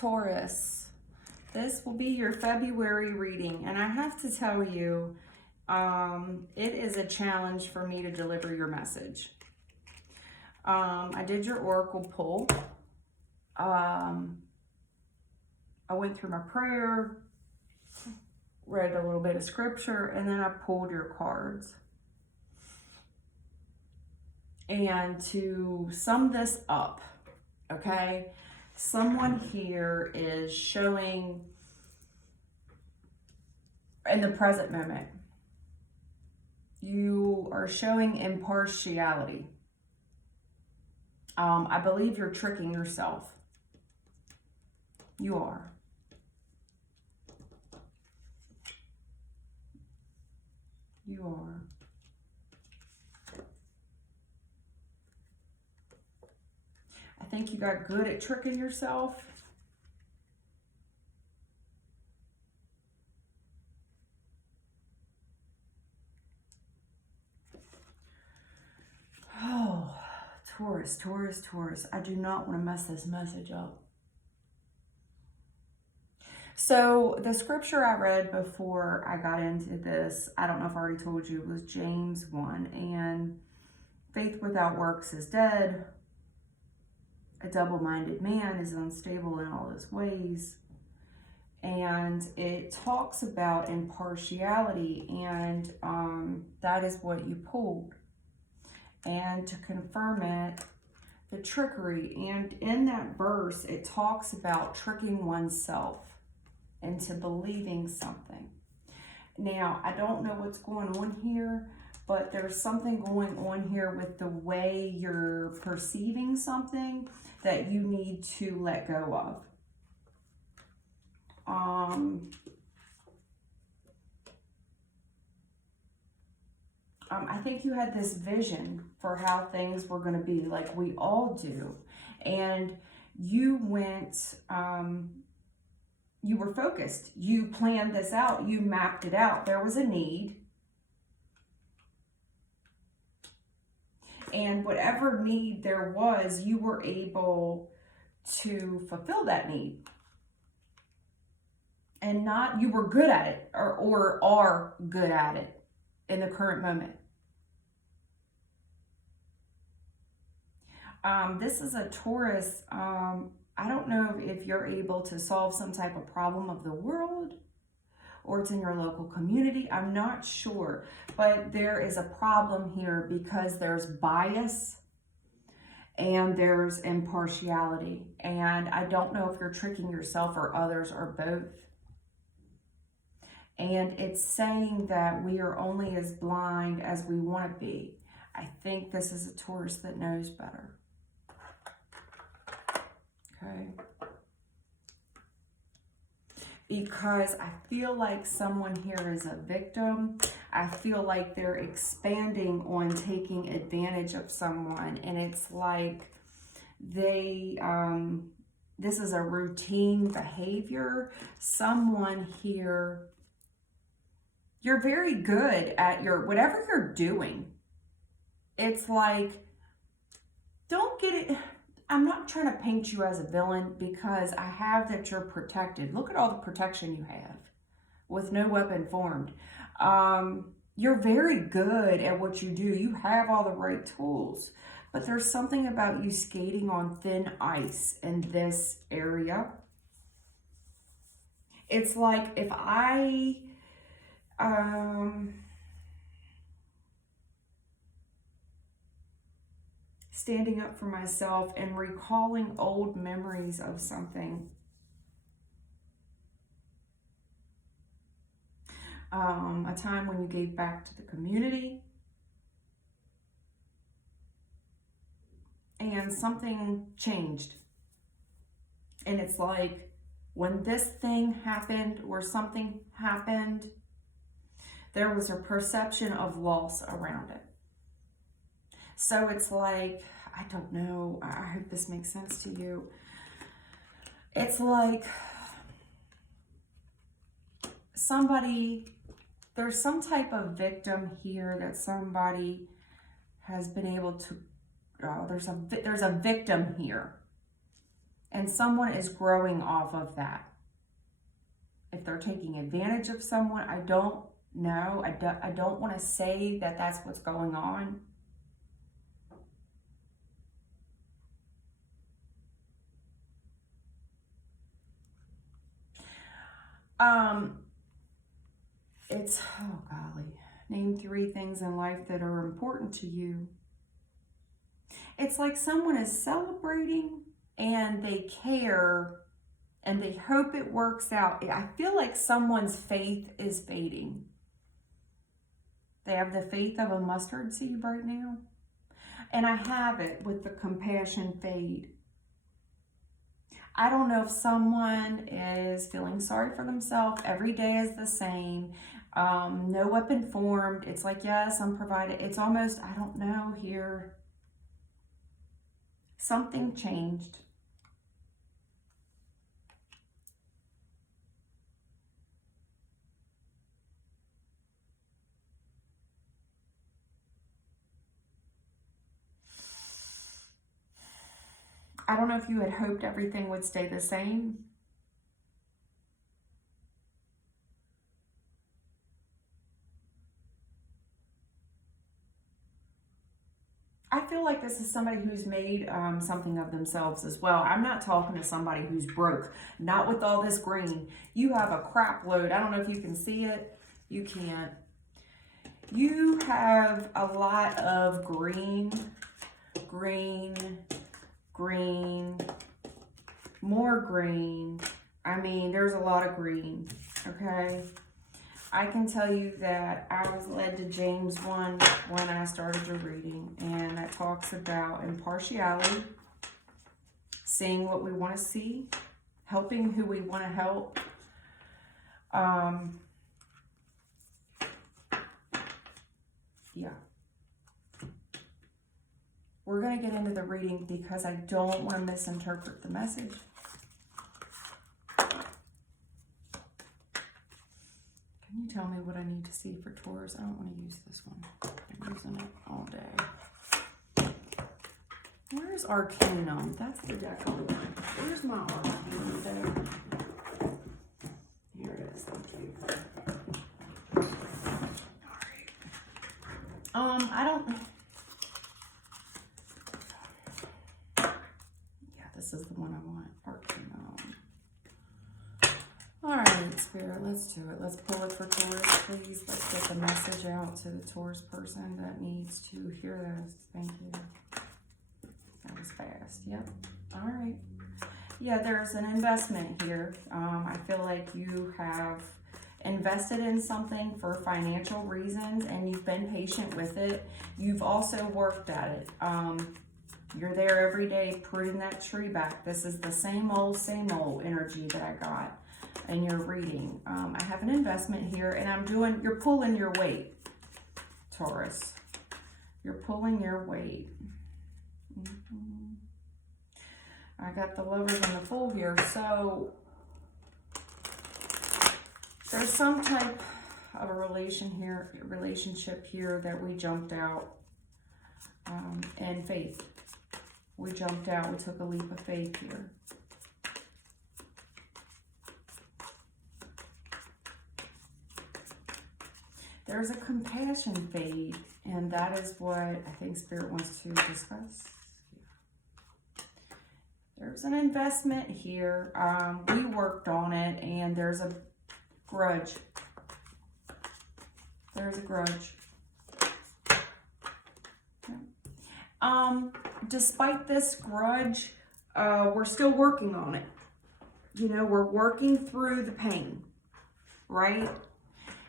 Taurus, this will be your February reading, and I have to tell you, it is a challenge for me to deliver your message. I did your oracle pull. I went through my prayer, read a little bit of scripture, and then I pulled your cards. And to sum this up, okay, someone here is showing in the present moment, you are showing impartiality. I believe you're tricking yourself. You are. You are. I think you got good at tricking yourself. Oh, Taurus, Taurus, Taurus. I do not want to mess this message up. So the scripture I read before I got into this, I don't know if I already told you, was James 1. And faith without works is dead. A double-minded man is unstable in all his ways. And it talks about impartiality, and that is what you pulled. And to confirm it, the trickery. And in that verse, it talks about tricking oneself into believing something. Now, I don't know what's going on here, but there's something going on here with the way you're perceiving something that you need to let go of. I think you had this vision for how things were going to be, like we all do. And you went, you were focused. You planned this out. You mapped it out. There was a need. And whatever need there was, you were able to fulfill that need. And not, you were good at it, or are good at it in the current moment. This is a Taurus. I don't know if you're able to solve some type of problem of the world, or it's in your local community. I'm not sure, but there is a problem here because there's bias and there's impartiality. And I don't know if you're tricking yourself or others or both. And it's saying that we are only as blind as we want to be. I think this is a Taurus that knows better. Okay. Because I feel like someone here is a victim. I feel like they're expanding on taking advantage of someone. And it's like they, this is a routine behavior. Someone here, you're very good at whatever you're doing. It's like, don't get it. I'm not trying to paint you as a villain because I have that you're protected. Look at all the protection you have with no weapon formed. You're very good at what you do. You have all the right tools, but there's something about you skating on thin ice in this area. It's like if I, standing up for myself and recalling old memories of something. A time when you gave back to the community. And something changed. And it's like when this thing happened or something happened, there was a perception of loss around it. So it's like, I don't know, I hope this makes sense to you. It's like somebody, there's some type of victim here that somebody has been able to, there's a victim here. And someone is growing off of that. If they're taking advantage of someone, I don't know. I don't want to say that that's what's going on. It's, oh golly, name 3 things in life that are important to you. It's like someone is celebrating and they care and they hope it works out. I feel like someone's faith is fading. They have the faith of a mustard seed right now. And I have it with the compassion fade. I don't know if someone is feeling sorry for themselves. Every day is the same. No weapon formed. It's like, yes, I'm provided. It's almost, I don't know here. Something changed. I don't know if you had hoped everything would stay the same. I feel like this is somebody who's made something of themselves as well. I'm not talking to somebody who's broke, not with all this green. You have a crap load. I don't know if you can see it. You can't. You have a lot of green, green, green, more green. I mean, there's a lot of green, okay? I can tell you that I was led to James 1 when I started your reading, and that talks about impartiality, seeing what we want to see, helping who we want to help. Yeah. We're going to get into the reading because I don't want to misinterpret the message. Can you tell me what I need to see for Taurus? I don't want to use this one. I'm using it all day. Where's Arcanum? That's the deck I want. Where's my Arcanum deck? Here it is. Thank you. All right. I don't... Yeah, this is the one I want. Arcanum. All right, Spirit, let's do it. Let's pull it for Taurus, please. Let's get the message out to the Taurus person that needs to hear this. Thank you. That was fast. Yep. All right. Yeah, there's an investment here. I feel like you have invested in something for financial reasons and you've been patient with it. You've also worked at it. You're there every day pruning that tree back. This is the same old energy that I got in your reading. I have an investment here and you're pulling your weight, Taurus. You're pulling your weight. I got the Lovers and the Fool here. So there's some type of a relationship here that we jumped out and faith. We jumped out, we took a leap of faith here. There's a compassion fade, and that is what I think Spirit wants to discuss. There's an investment here. We worked on it, and there's a grudge. There's a grudge. Despite this grudge, we're still working on it. You know, we're working through the pain, right?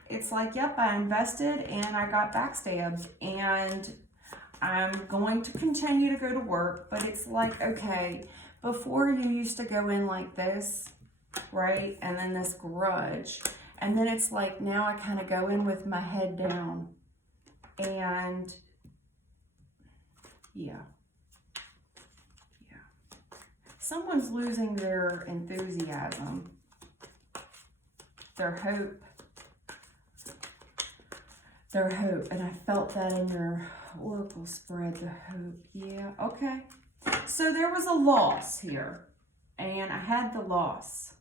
It's like, yep, I invested and I got backstabbed and I'm going to continue to go to work, but it's like, okay, before you used to go in like this, right? And then this grudge. And then it's like, now I kind of go in with my head down and yeah. Someone's losing their enthusiasm, their hope, and I felt that in your oracle spread, the hope. Yeah, okay. So there was a loss here, and I had the loss.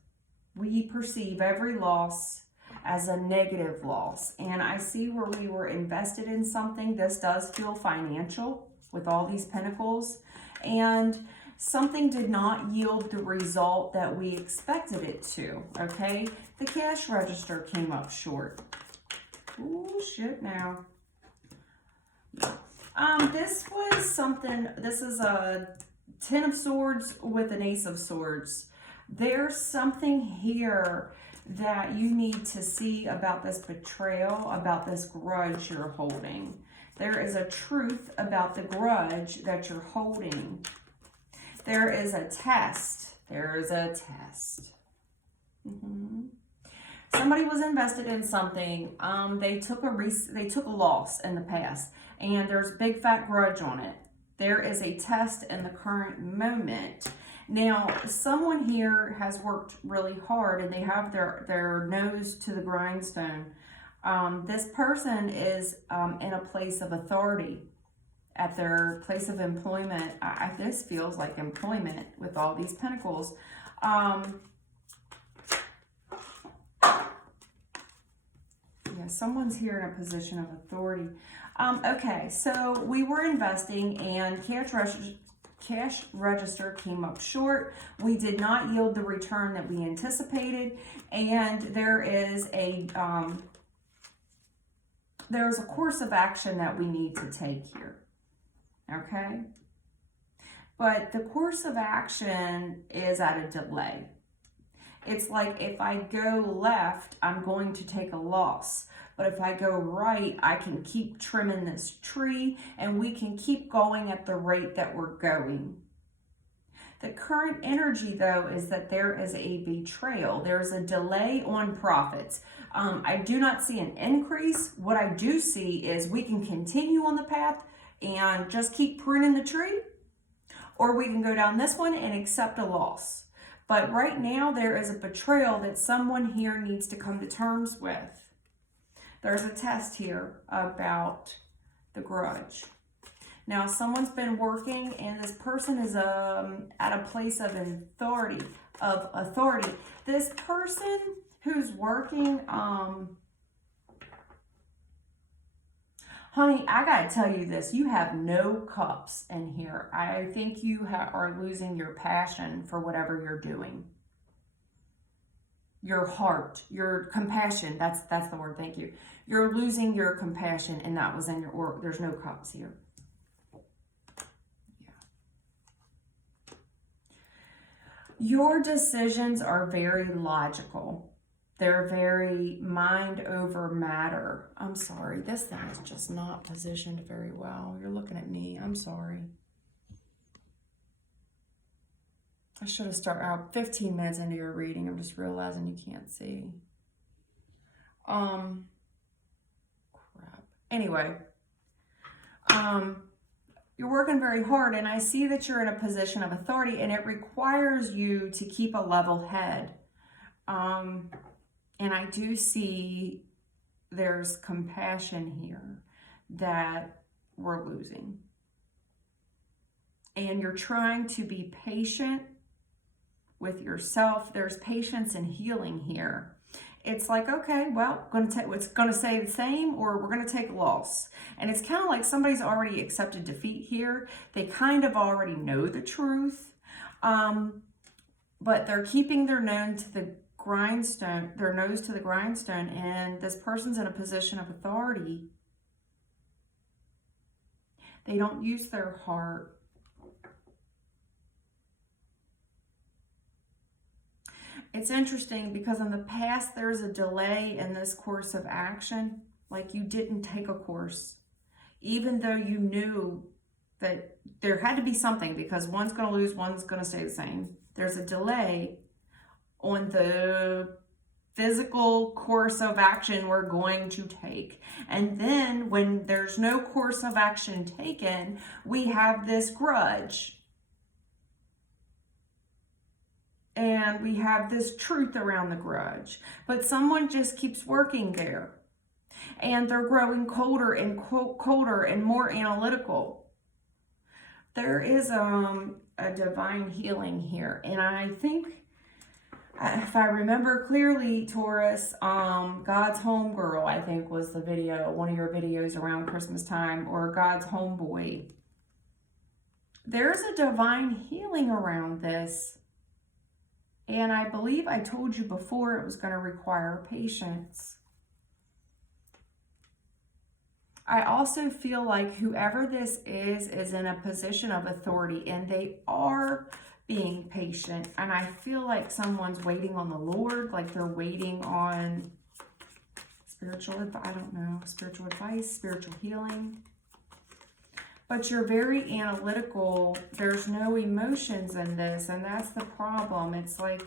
We perceive every loss as a negative loss. And I see where we were invested in something. This does feel financial with all these pentacles. And something did not yield the result that we expected it to, okay? The cash register came up short. Ooh, shit now. This was something, this is a 10 of Swords with an Ace of Swords. There's something here that you need to see about this betrayal, about this grudge you're holding. There is a truth about the grudge that you're holding. There is a test. There is a test. Somebody was invested in something. They took a loss in the past, and there's a big fat grudge on it. There is a test in the current moment. Now, someone here has worked really hard, and they have their nose to the grindstone. This person is in a place of authority at their place of employment. This feels like employment with all these pentacles. Yeah, someone's here in a position of authority. Okay, so we were investing, and cash register came up short. We did not yield the return that we anticipated, and there's a course of action that we need to take here. Okay? But the course of action is at a delay. It's like if I go left, I'm going to take a loss. But if I go right, I can keep trimming this tree, and we can keep going at the rate that we're going. The current energy, though, is that there is a betrayal. There's a delay on profits. I do not see an increase. What I do see is we can continue on the path and just keep pruning the tree, or we can go down this one and accept a loss. But right now, there is a betrayal that someone here needs to come to terms with. There's a test here about the grudge. Now, someone's been working, and this person is at a place of authority. This person who's working, honey, I gotta tell you this. You have no cups in here. I think you are losing your passion for whatever you're doing. Your heart, your compassion. That's the word. Thank you. You're losing your compassion, and that was in your work. There's no cups here. Yeah. Your decisions are very logical. They're very mind over matter. I'm sorry. This thing is just not positioned very well. You're looking at me. I'm sorry. I should have started out 15 minutes into your reading. I'm just realizing you can't see. Crap. Anyway, you're working very hard, and I see that you're in a position of authority, and it requires you to keep a level head. And I do see there's compassion here that we're losing. And you're trying to be patient with yourself. There's patience and healing here. It's like, okay, well, it's going to stay the same, or we're going to take a loss. And it's kind of like somebody's already accepted defeat here. They kind of already know the truth, but they're keeping their nose to the grindstone, and this person's in a position of authority. They don't use their heart. It's interesting because in the past there's a delay in this course of action. Like you didn't take a course, even though you knew that there had to be something, because one's going to lose, one's going to stay the same. There's a delay on the physical course of action we're going to take. And then when there's no course of action taken, we have this grudge. And we have this truth around the grudge. But someone just keeps working there. And they're growing colder and more analytical. There is a a divine healing here. And I think, if I remember clearly, Taurus, God's Homegirl, I think was the video, one of your videos around Christmas time, or God's Homeboy. There's a divine healing around this. And I believe I told you before it was going to require patience. I also feel like whoever this is in a position of authority, and they are being patient. And I feel like someone's waiting on the Lord, like they're waiting on spiritual advice, spiritual healing. But you're very analytical. There's no emotions in this, and that's the problem. It's like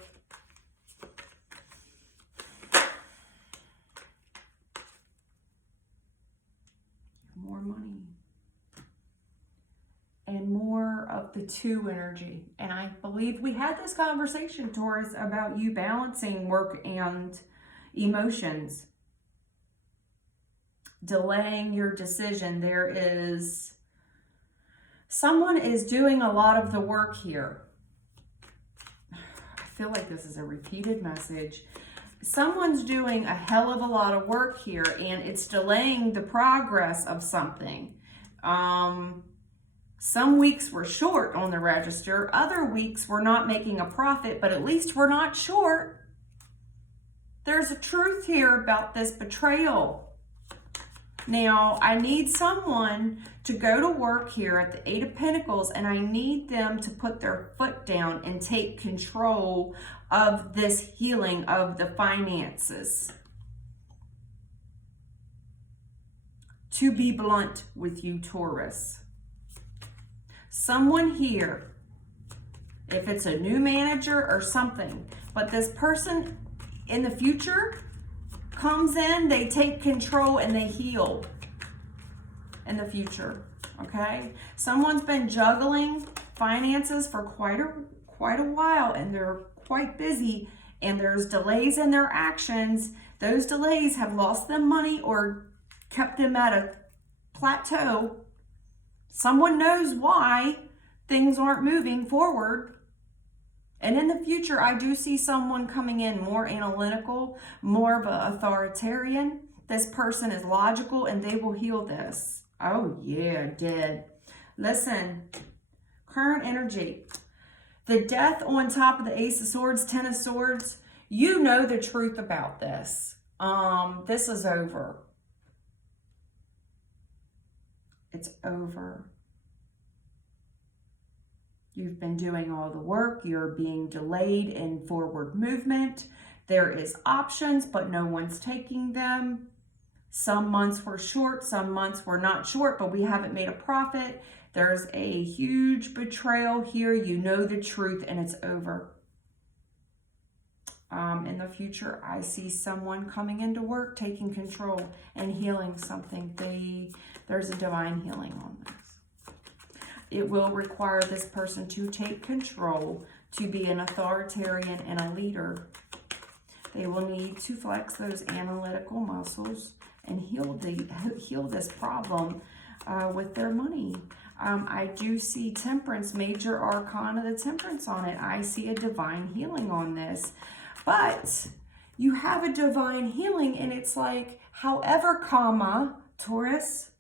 more money and more of the two energy. And I believe we had this conversation, Taurus, about you balancing work and emotions, delaying your decision. There is someone is doing a lot of the work here. I feel like this is a repeated message. Someone's doing a hell of a lot of work here, and it's delaying the progress of something. Some weeks we're short on the register. Other weeks we're not making a profit, but at least we're not short. There's a truth here about this betrayal. Now, I need someone to go to work here at the 8 of Pentacles, and I need them to put their foot down and take control of this healing of the finances. To be blunt with you, Taurus. Someone here, if it's a new manager or something, but this person in the future comes in, they take control and they heal in the future, okay? Someone's been juggling finances for quite a while, and they're quite busy, and there's delays in their actions. Those delays have lost them money or kept them at a plateau. Someone knows why things aren't moving forward. And in the future, I do see someone coming in more analytical, more of an authoritarian. This person is logical, and they will heal this. Oh yeah, dead. Listen, current energy. The Death on top of the Ace of Swords, 10 of Swords. You know the truth about this. This is over. It's over. You've been doing all the work. You're being delayed in forward movement. There is options, but no one's taking them. Some months we're short, some months we're not short, but we haven't made a profit. There's a huge betrayal here. You know the truth, and it's over. In the future, I see someone coming into work, taking control and healing something. There's a divine healing on this. It will require this person to take control, to be an authoritarian and a leader. They will need to flex those analytical muscles and heal this problem with their money. I do see Temperance, Major Arcana, the Temperance on it. I see a divine healing on this. But you have a divine healing, and it's like, however, Taurus,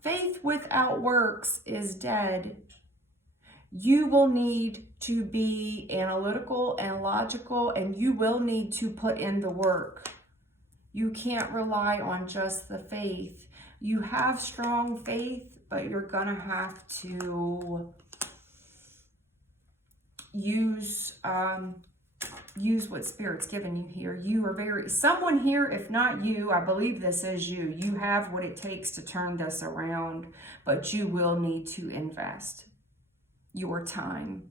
faith without works is dead. You will need to be analytical and logical, and you will need to put in the work. You can't rely on just the faith. You have strong faith, but you're gonna have to use what Spirit's given you here. You are someone here, if not you, I believe this is you. You have what it takes to turn this around, but you will need to invest your time.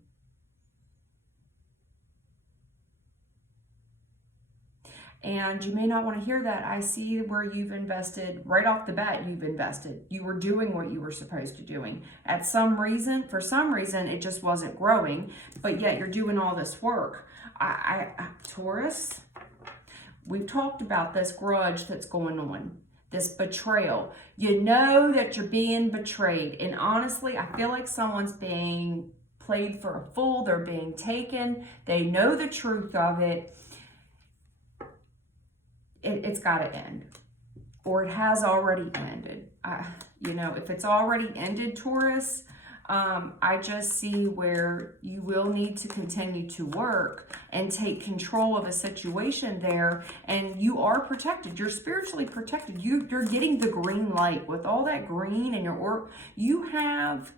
And you may not want to hear that. I see where you've invested right off the bat. You've invested. You were doing what you were supposed to doing. For some reason, it just wasn't growing. But yet you're doing all this work. Taurus, we've talked about this grudge that's going on. This betrayal. You know that you're being betrayed. And honestly, I feel like someone's being played for a fool. They're being taken. They know the truth of it. It's got to end. Or it has already ended. You know, if it's already ended, Taurus, I just see where you will need to continue to work and take control of a situation there, and you are protected. You're spiritually protected. You're getting the green light with all that green and you have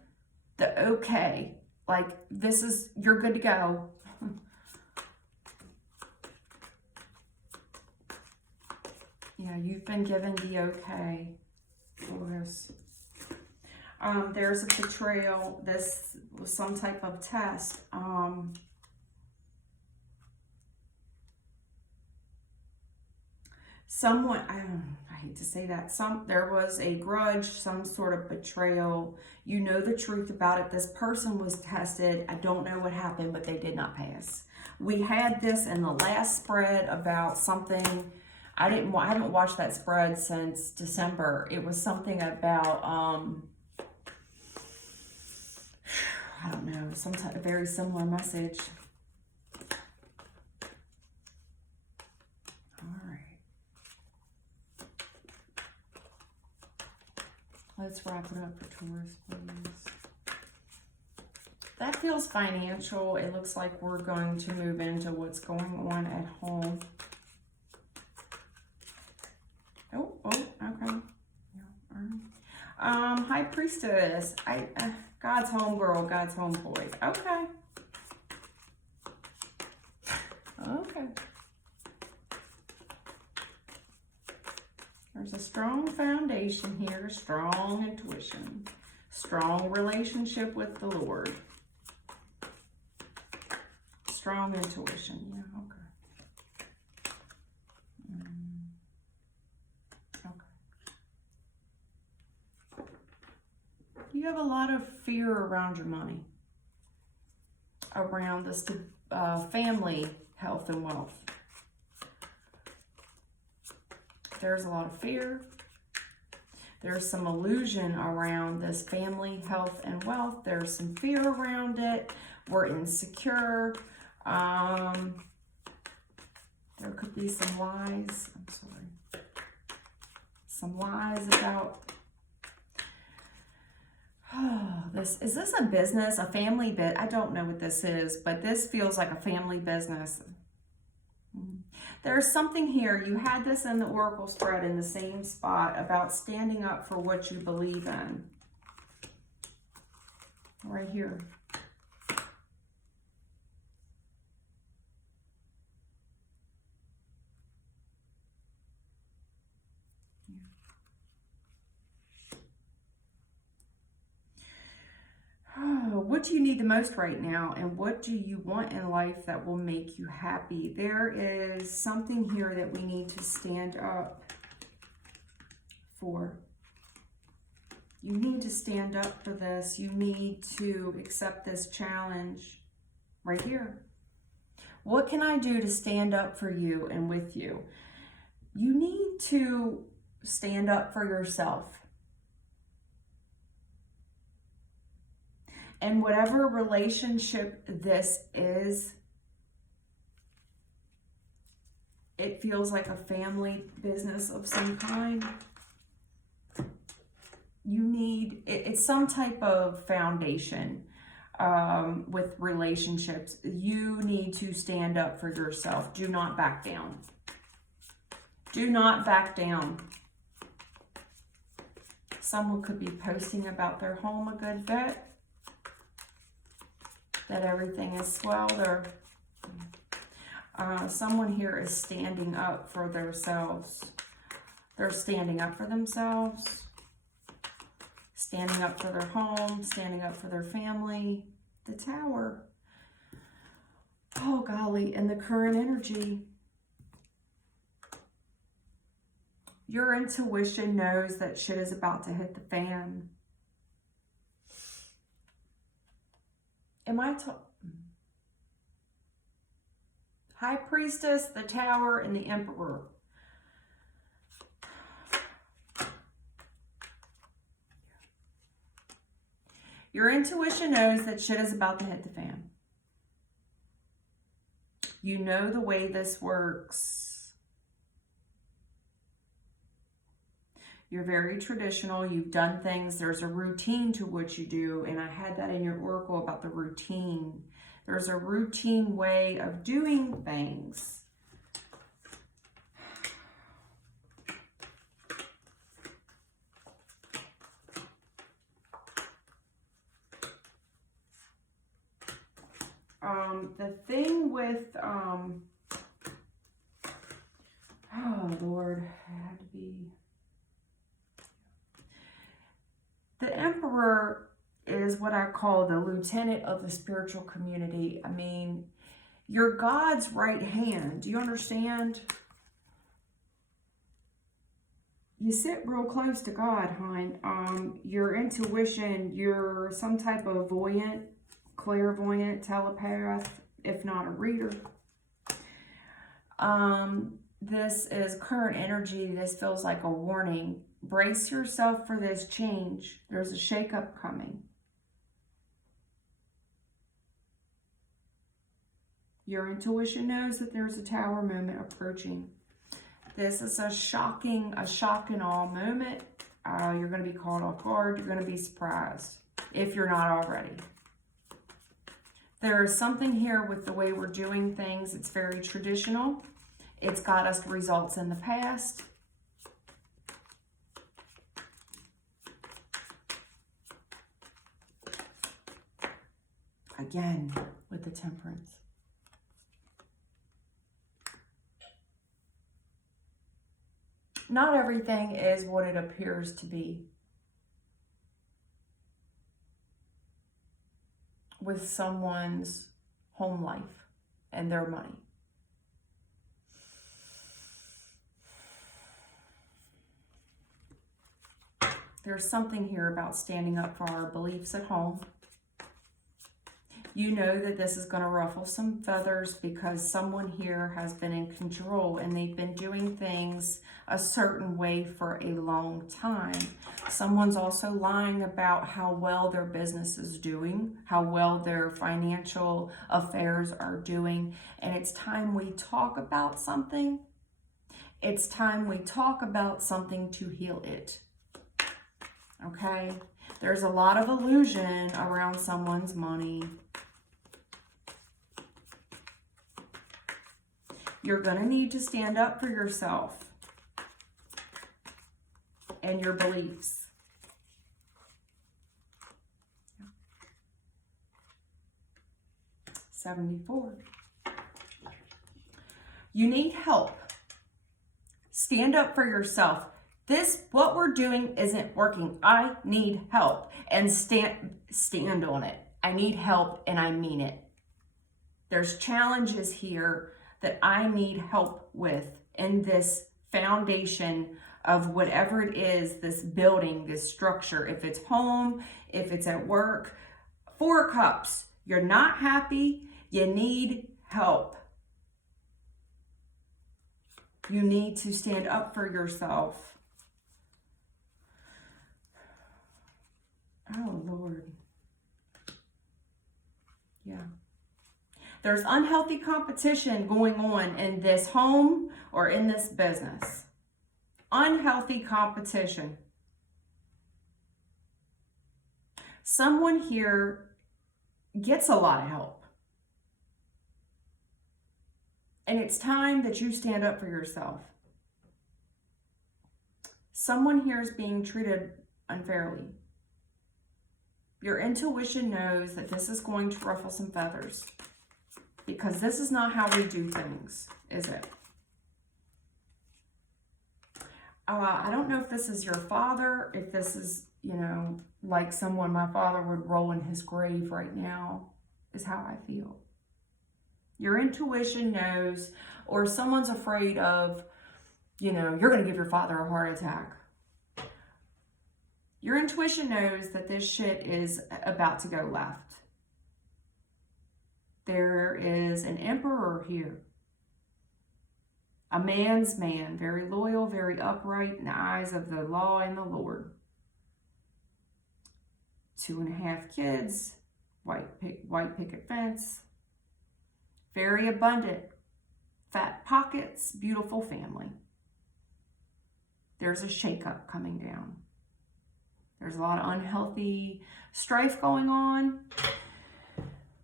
the okay. Like, you're good to go. Yeah, you've been given the okay for this. There's a betrayal. This was some type of test. Someone, I hate to say that, there was a grudge, some sort of betrayal. You know the truth about it. This person was tested. I don't know what happened, but they did not pass. We had this in the last spread about something. I haven't watched that spread since December. It was something about, I don't know, some type of very similar message. All right. Let's wrap it up for Taurus, please. That feels financial. It looks like we're going to move into what's going on at home. Oh, okay. High Priestess. God's homegirl, God's homeboy. Okay. Okay. There's a strong foundation here, strong intuition, strong relationship with the Lord. Strong intuition, yeah, okay. You have a lot of fear around your money, around this family, health, and wealth. There's a lot of fear. There's some illusion around this family, health, and wealth. There's some fear around it. We're insecure. There could be some lies. I'm sorry. Some lies about... Oh, is this a business, a family bit? I don't know what this is, but this feels like a family business. There's something here. You had this in the Oracle spread in the same spot about standing up for what you believe in. Right here. What do you need the most right now, and what do you want in life that will make you happy? There is something here that we need to stand up for. You need to stand up for this. You need to accept this challenge right here. What can I do to stand up for you and with you? You need to stand up for yourself. And whatever relationship this is, it feels like a family business of some kind. You need, it's some type of foundation with relationships. You need to stand up for yourself. Do not back down. Do not back down. Someone could be posting about their home a good bit. That everything is swell. Someone here is standing up for themselves. They're standing up for themselves, standing up for their home, standing up for their family. The Tower. Oh, golly, in the current energy, your intuition knows that shit is about to hit the fan. Am I High Priestess, the Tower, and the Emperor. Your intuition knows that shit is about to hit the fan. You know the way this works. You're very traditional. You've done things. There's a routine to what you do. And I had that in your oracle about the routine. There's a routine way of doing things. The thing with, oh Lord, it had to be. The Emperor is what I call the lieutenant of the spiritual community. I mean, you're God's right hand. Do you understand? You sit real close to God, hon. Your intuition, you're some type of voyant, clairvoyant, telepath, if not a reader. This is current energy. This feels like a warning. Brace yourself for this change. There's a shakeup coming. Your intuition knows that there's a tower moment approaching. This is a shock and awe moment. You're going to be caught off guard. You're going to be surprised if you're not already. There is something here with the way we're doing things. It's very traditional. It's got us results in the past. Again, with the Temperance. Not everything is what it appears to be. With someone's home life and their money. There's something here about standing up for our beliefs at home. You know that this is going to ruffle some feathers because someone here has been in control and they've been doing things a certain way for a long time. Someone's also lying about how well their business is doing, how well their financial affairs are doing. And it's time we talk about something. It's time we talk about something to heal it. Okay? There's a lot of illusion around someone's money. You're going to need to stand up for yourself and your beliefs. 74. You need help. Stand up for yourself. What we're doing isn't working. I need help. And stand on it. I need help and I mean it. There's challenges here that I need help with in this foundation of whatever it is, this building, this structure. If it's home, if it's at work. 4 of Cups. You're not happy. You need help. You need to stand up for yourself. Oh, Lord. Yeah. There's unhealthy competition going on in this home or in this business. Unhealthy competition. Someone here gets a lot of help. And it's time that you stand up for yourself. Someone here is being treated unfairly. Your intuition knows that this is going to ruffle some feathers. Because this is not how we do things, is it? I don't know if this is your father, if this is, like someone my father would roll in his grave right now, is how I feel. Your intuition knows, or someone's afraid of, you're going to give your father a heart attack. Your intuition knows that this shit is about to go left. There is an emperor here. A man's man, very loyal, very upright in the eyes of the law and the Lord. 2.5 kids, white picket fence, very abundant, fat pockets, beautiful family. There's a shakeup coming down. There's a lot of unhealthy strife going on.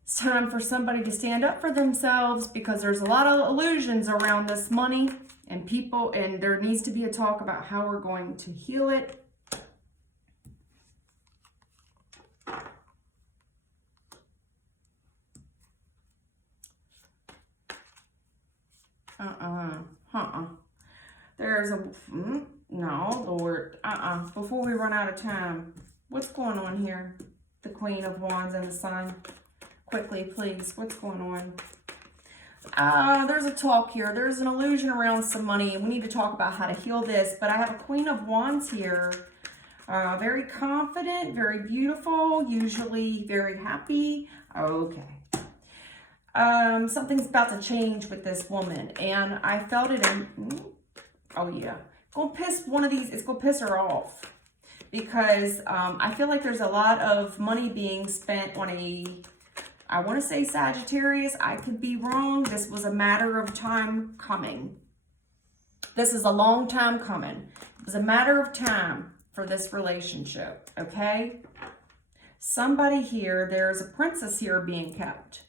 It's time for somebody to stand up for themselves because there's a lot of illusions around this money and people, and there needs to be a talk about how we're going to heal it. There's a, no, Lord, before we run out of time, what's going on here? The Queen of Wands and the Sun. Quickly, please, what's going on? There's a talk here. There's an illusion around some money. We need to talk about how to heal this, but I have a Queen of Wands here. Very confident, very beautiful, usually very happy. Okay. Something's about to change with this woman, and I felt it in, oh yeah, it's gonna piss one of these, it's gonna piss her off, because I feel like there's a lot of money being spent on I want to say Sagittarius. I could be wrong. This was a matter of time coming. This is a long time coming. It was a matter of time for this relationship, okay? Somebody here, there's a princess here being kept.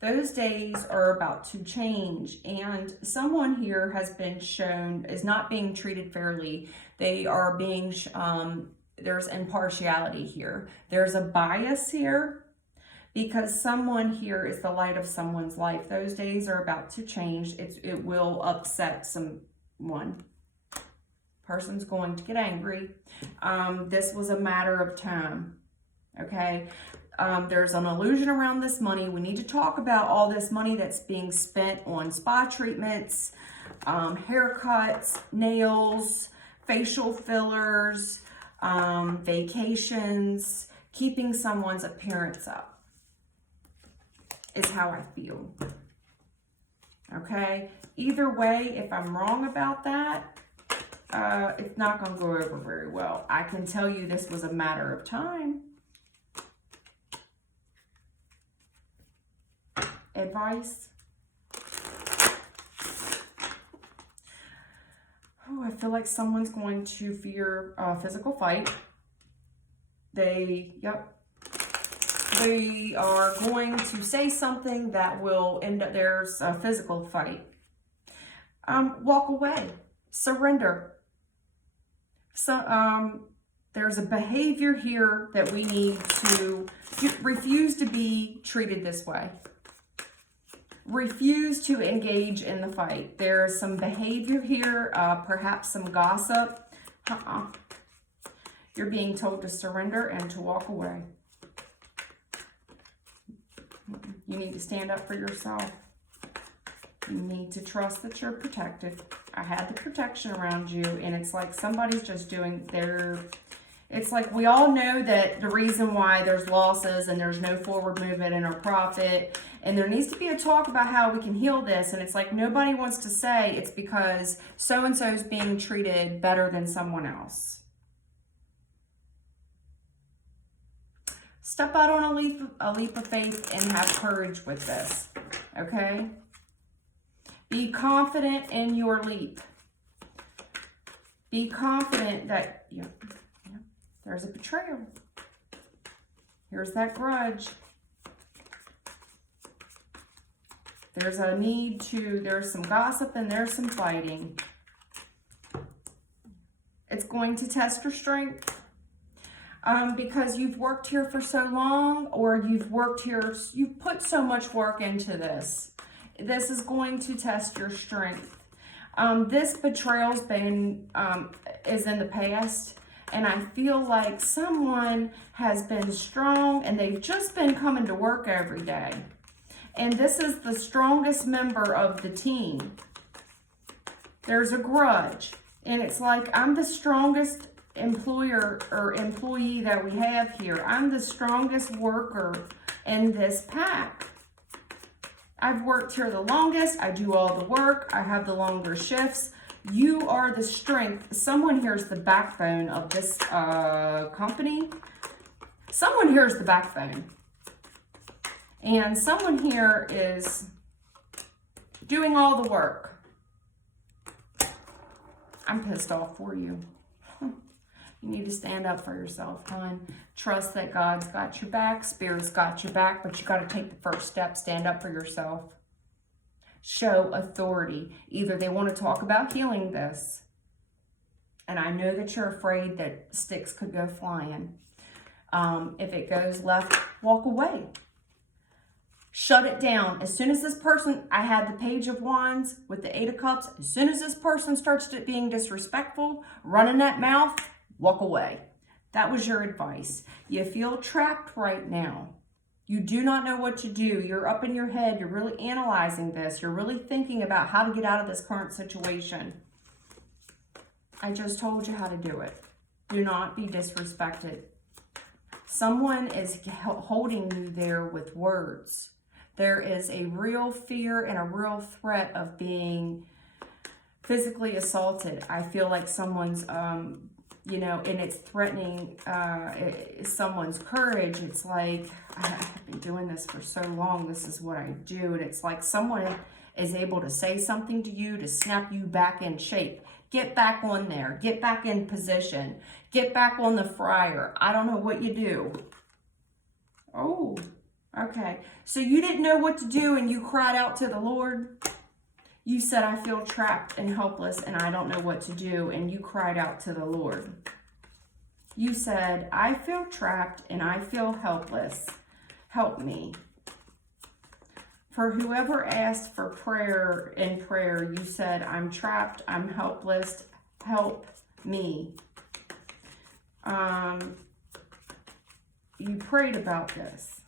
Those days are about to change, and someone here has been shown is not being treated fairly. They are being, there's impartiality here. There's a bias here because someone here is the light of someone's life. Those days are about to change. It will upset someone. Person's going to get angry. This was a matter of time, okay? There's an illusion around this money. We need to talk about all this money that's being spent on spa treatments, haircuts, nails, facial fillers, vacations, keeping someone's appearance up is how I feel. Okay? Either way, if I'm wrong about that, it's not going to go over very well. I can tell you this was a matter of time. Advice. Oh, I feel like someone's going to fear a physical fight. They are going to say something that will end up, there's a physical fight. Walk away. Surrender. So, there's a behavior here that we need to refuse to be treated this way. Refuse to engage in the fight. There's some behavior here, perhaps some gossip. You're being told to surrender and to walk away. You need to stand up for yourself. You need to trust that you're protected. I had the protection around you, and it's like somebody's just doing it's like we all know that the reason why there's losses and there's no forward movement in our profit, and there needs to be a talk about how we can heal this, and it's like nobody wants to say it's because so-and-so is being treated better than someone else. Step out on a leap of faith and have courage with this, okay? Be confident in your leap. Be confident that, there's a betrayal. Here's that grudge. There's a need to, there's some gossip and there's some fighting. It's going to test your strength. Because you've worked here for so long, or you've put so much work into this. This is going to test your strength. This betrayal's been, is in the past, and I feel like someone has been strong and they've just been coming to work every day. And this is the strongest member of the team. There's a grudge, and it's like, I'm the strongest employer or employee that we have here. I'm the strongest worker in this pack. I've worked here the longest. I do all the work. I have the longer shifts. You are the strength. Someone here is the backbone of this company. Someone here is the backbone. And someone here is doing all the work. I'm pissed off for you. You need to stand up for yourself, hon. Trust that God's got your back, Spirit's got your back, but you got to take the first step, stand up for yourself. Show authority. Either they want to talk about healing this, and I know that you're afraid that sticks could go flying. If it goes left, walk away. Shut it down. As soon as this person, I had the Page of Wands with the 8 of Cups. As soon as this person starts being disrespectful, running that mouth, walk away. That was your advice. You feel trapped right now. You do not know what to do. You're up in your head. You're really analyzing this. You're really thinking about how to get out of this current situation. I just told you how to do it. Do not be disrespected. Someone is holding you there with words. There is a real fear and a real threat of being physically assaulted. I feel like someone's, you know, and it's threatening someone's courage. It's like, I've been doing this for so long. This is what I do. And it's like someone is able to say something to you to snap you back in shape. Get back on there. Get back in position. Get back on the fryer. I don't know what you do. Oh, okay. So you didn't know what to do and you cried out to the Lord. You said, I feel trapped and helpless and I don't know what to do. And you cried out to the Lord. You said, I feel trapped and I feel helpless. Help me. For whoever asked for prayer in prayer, you said, I'm trapped, I'm helpless, help me. You prayed about this.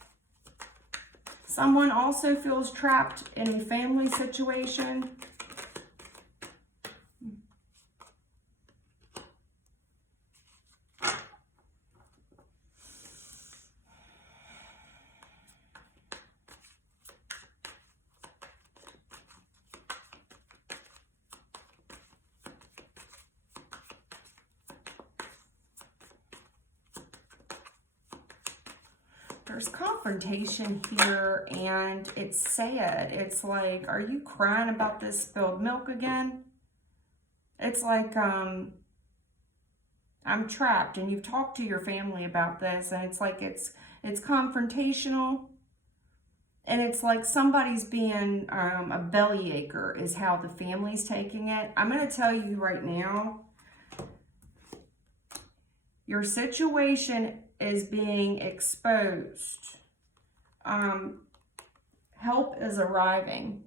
Someone also feels trapped in a family situation. There's confrontation here, and it's sad. It's like, are you crying about this spilled milk again? It's like, I'm trapped, and you've talked to your family about this, and it's like it's confrontational, and it's like somebody's being a bellyacre is how the family's taking it. I'm going to tell you right now, your situation is being exposed. Help is arriving.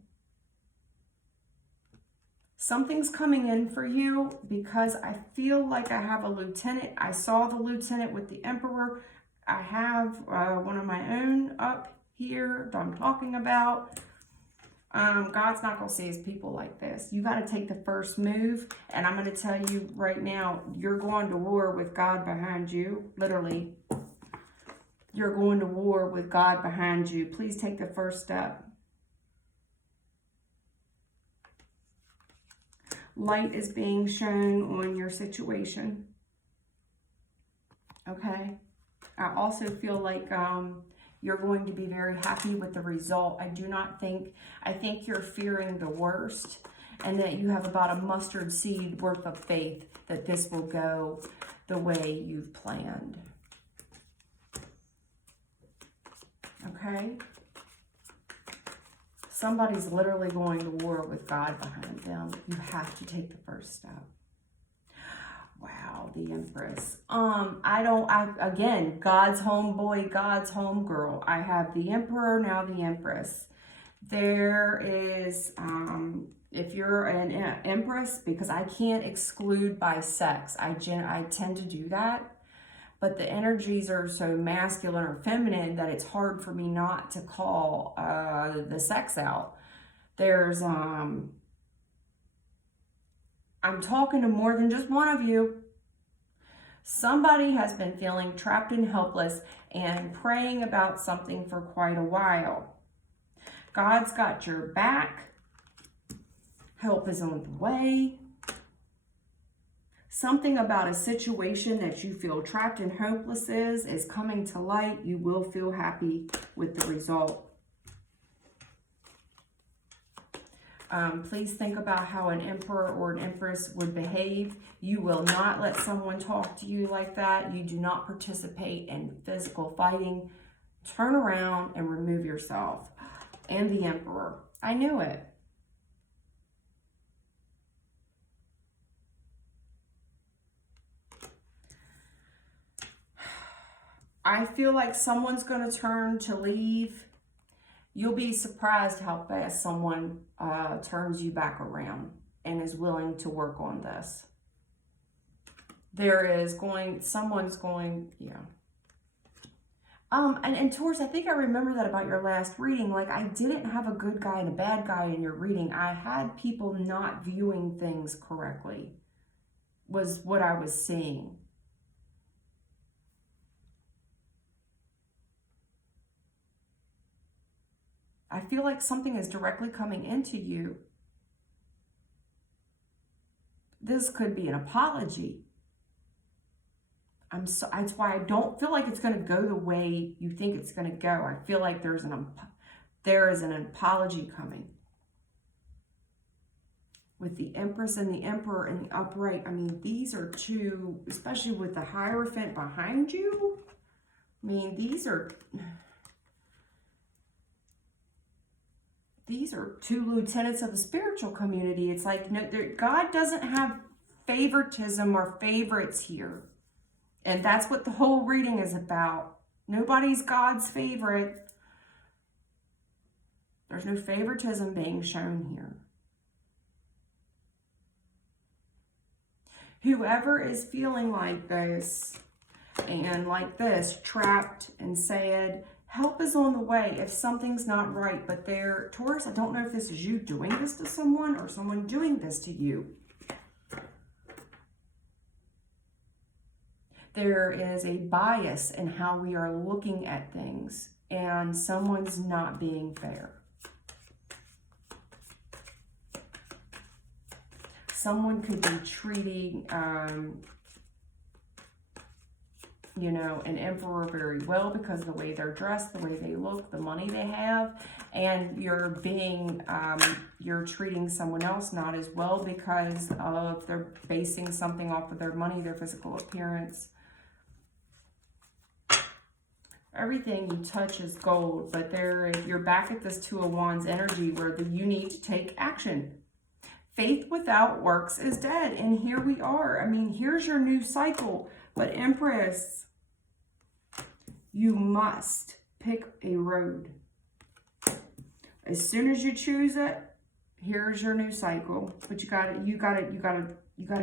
Something's coming in for you because I feel like I have a lieutenant. I saw the lieutenant with the emperor. I have one of my own up here that I'm talking about. God's not going to see his people like this. You got to take the first move. And I'm going to tell you right now, you're going to war with God behind you. Literally. You're going to war with God behind you. Please take the first step. Light is being shown on your situation. Okay. I also feel like you're going to be very happy with the result. I think you're fearing the worst and that you have about a mustard seed worth of faith that this will go the way you've planned. Okay? Somebody's literally going to war with God behind them. You have to take the first step. Wow, the Empress. Again, God's homeboy, God's homegirl. I have the Emperor, now the Empress. There is, if you're an Empress, because I can't exclude by sex. I tend to do that. But the energies are so masculine or feminine that it's hard for me not to call the sex out. There's, I'm talking to more than just one of you. Somebody has been feeling trapped and helpless and praying about something for quite a while. God's got your back. Help is on the way. Something about a situation that you feel trapped and hopeless is coming to light. You will feel happy with the result. Please think about how an emperor or an empress would behave. You will not let someone talk to you like that. You do not participate in physical fighting. Turn around and remove yourself. And the emperor. I knew it. I feel like someone's going to turn to leave. You'll be surprised how fast someone turns you back around and is willing to work on this. Someone's going, yeah. And Taurus, I think I remember that about your last reading. Like, I didn't have a good guy and a bad guy in your reading. I had people not viewing things correctly, was what I was seeing. I feel like something is directly coming into you. This could be an apology. That's why I don't feel like it's going to go the way you think it's going to go. I feel like there is an apology coming. With the Empress and the Emperor and the upright, I mean, these are two, especially with the Hierophant behind you. I mean, these are two lieutenants of the spiritual community. It's like, no, God doesn't have favoritism or favorites here. And that's what the whole reading is about. Nobody's God's favorite. There's no favoritism being shown here. Whoever is feeling like this and like this, trapped and sad, help is on the way if something's not right. But Taurus, I don't know if this is you doing this to someone or someone doing this to you. There is a bias in how we are looking at things, and someone's not being fair. Someone could be treating, you know, an emperor very well because of the way they're dressed, the way they look, the money they have, and you're treating someone else not as well because of they're basing something off of their money, their physical appearance. Everything you touch is gold, but you're back at this Two of Wands energy where you need to take action. Faith without works is dead, and here we are. I mean, here's your new cycle, but Empress, you must pick a road. As soon as you choose it, here's your new cycle, but you gotta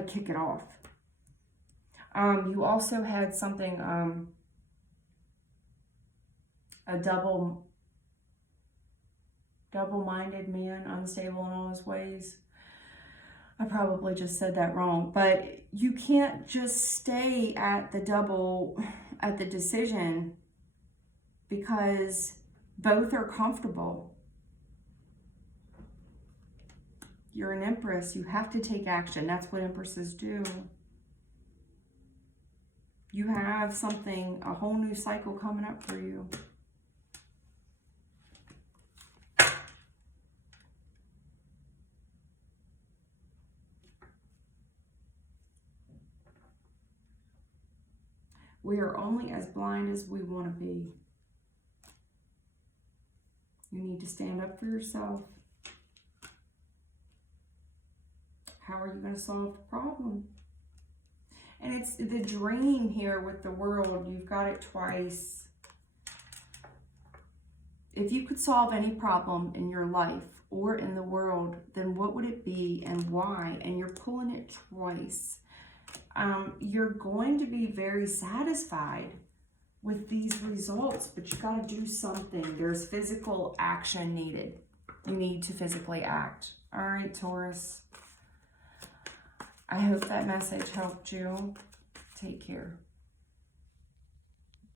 kick it off. You also had something, a double-minded man, unstable in all his ways. I probably just said that wrong, but you can't just stay at the decision because both are comfortable. You're an Empress. You have to take action. That's what Empresses do. You have something, a whole new cycle coming up for you. We are only as blind as we want to be. You need to stand up for yourself. How are you going to solve the problem? And it's the dream here with the World. You've got it twice. If you could solve any problem in your life or in the world, then what would it be and why? And you're pulling it twice. You're going to be very satisfied with these results, but you got to do something. There's physical action needed. You need to physically act. All right, Taurus. I hope that message helped you. Take care.